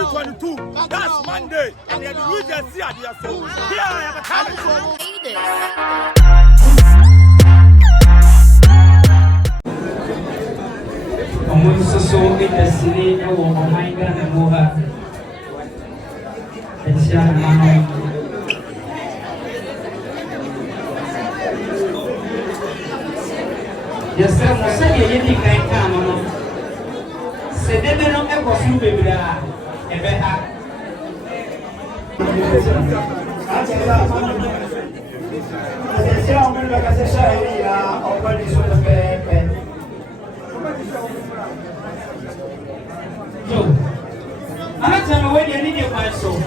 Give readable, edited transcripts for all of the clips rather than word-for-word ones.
2022. That's Monday. And the Luigi see at the so. Here I Yes, sir. Most of the years can come. Se deve não é possível beber é verdade. Atenção, meu Deus, que essa aí a organização do PEP. Jo, anak jangan wait yang ini masuk.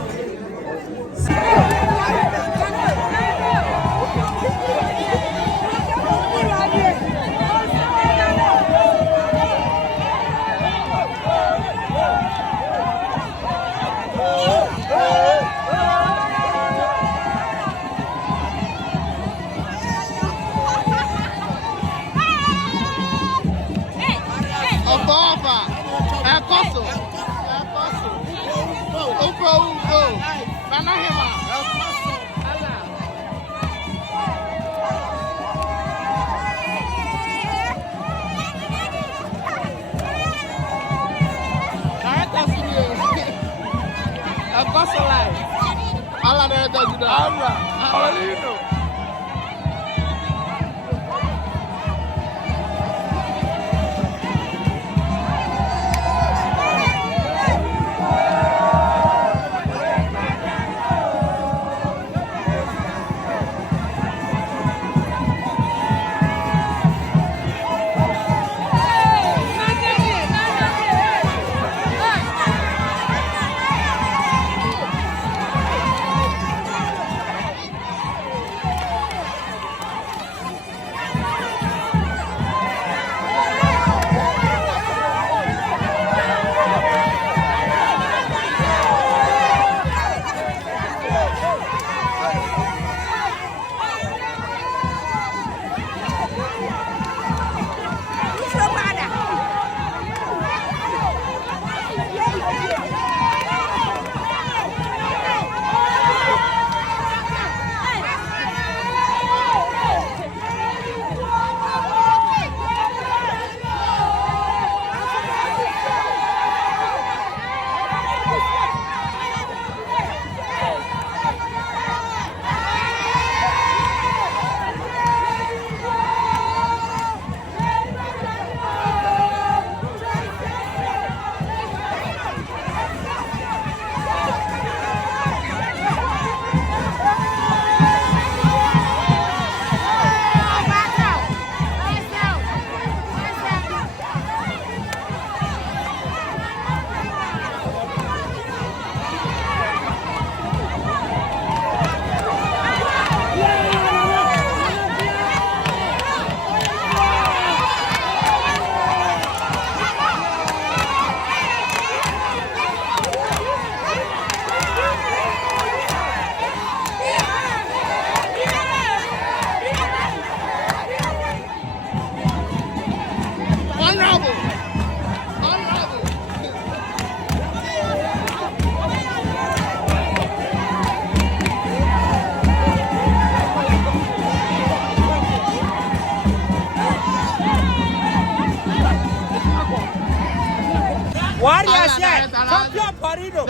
Warriors, yeah. Champion Parido.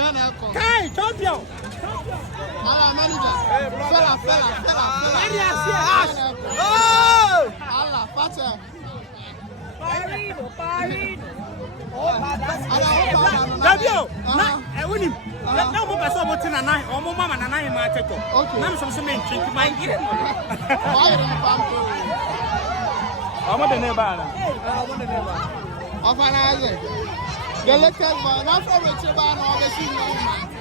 Kai, champion. Allah manager. Fella. Warriors, yeah. Oh! Allah, Fatah. Parido. Dabio. Na, wini. Na mo pese obo tina na, o mo mama na na ma teko. Na me so me ntwenti ma ngire. Why you in pampo? Omo de ne ba na. Ofanaze. The latest one, not from which you buy all the shit no man.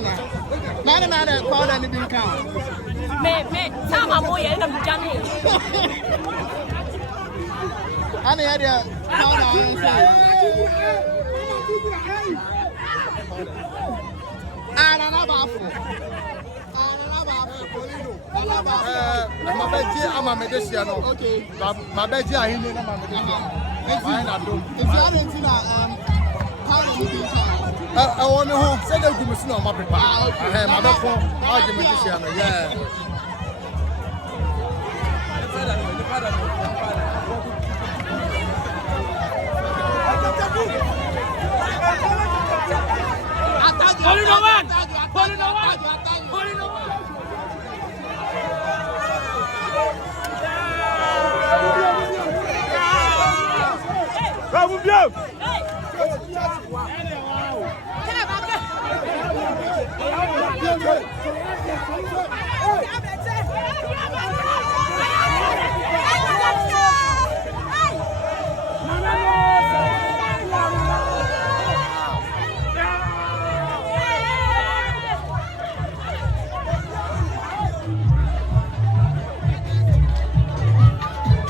Ghana. Nana called any big count. Me, some are more than Johnny. And the idea, I want to say that you must know my papa. I have my phone. I'll give me this year. Yeah.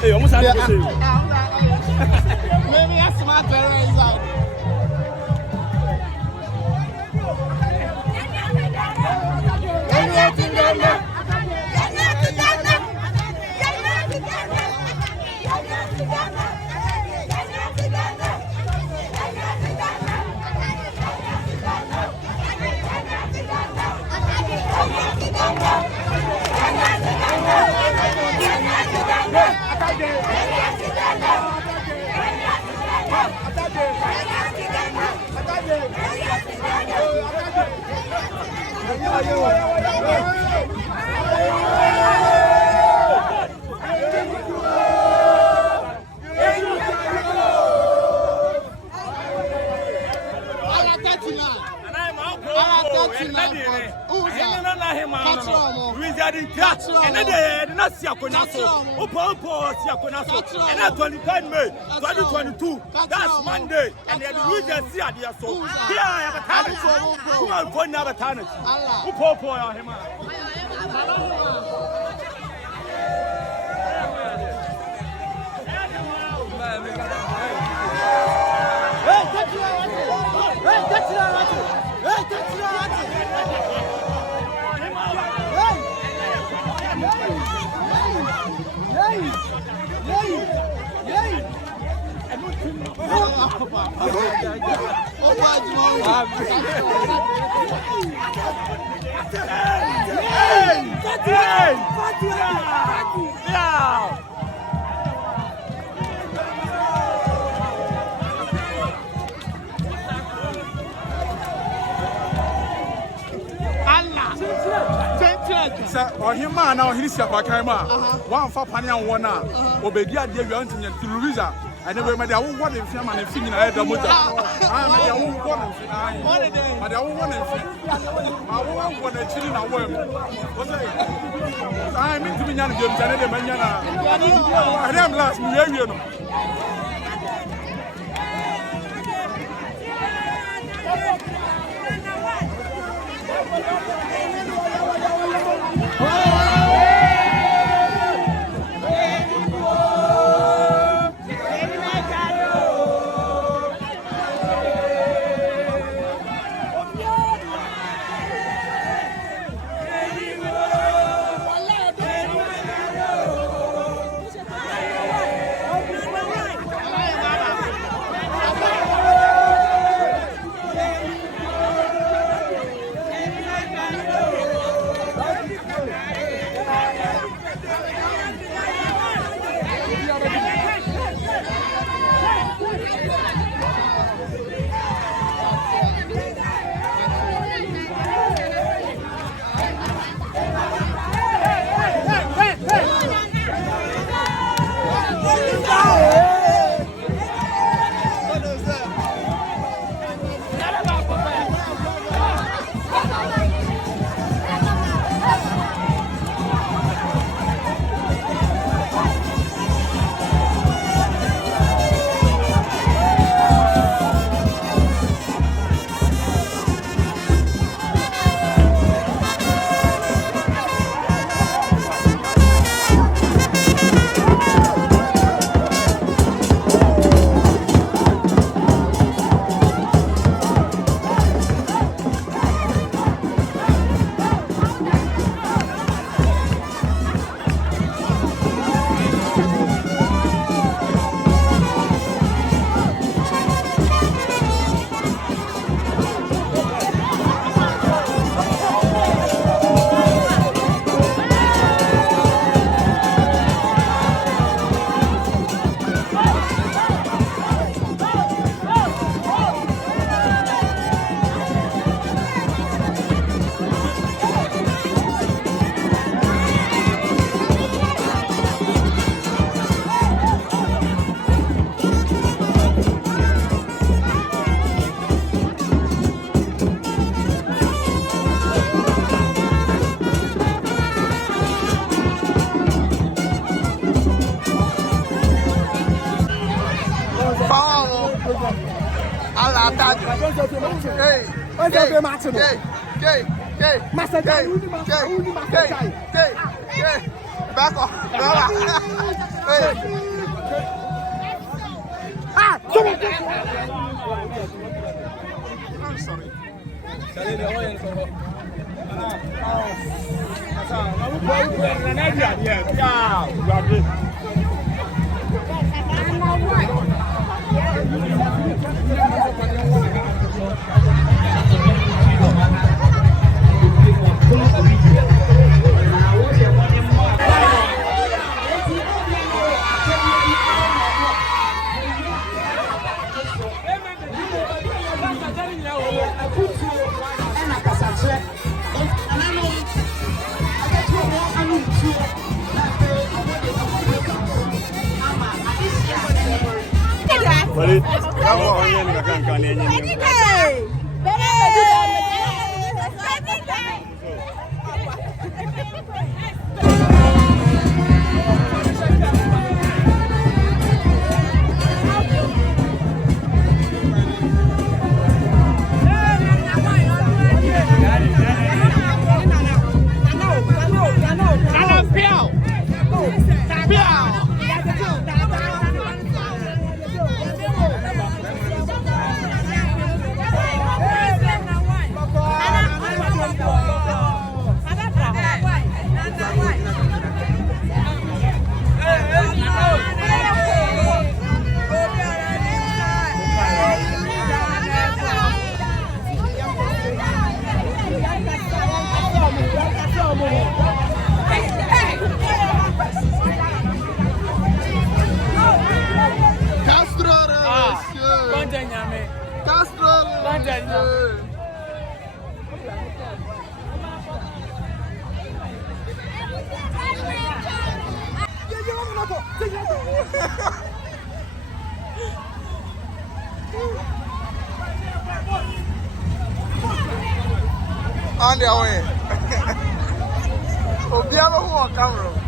Hey, almost had to say. Maybe a smart player is out. And 23rd May 2022. That's Monday. And the Louisiana see at the so. Here I have a talent. Who are going to have a talent? Who poor him? Or him now, he's a Pacama. One for Pania one, Obedia, dear, you want to Louisa. I never made their own one in film and thinking I had the motor. I made their own one in film. But their own one in film. I want a chilling away. I mean to be young, James, and the Manana. I am last million. Ala taju. Hey. Hey, Martin. Hey. Master Jai, Master Jai. Hey. Back off. Hey. Ah, I'm sorry. Balik, kamu hanya kan ini. On their way. Obiano who on camera.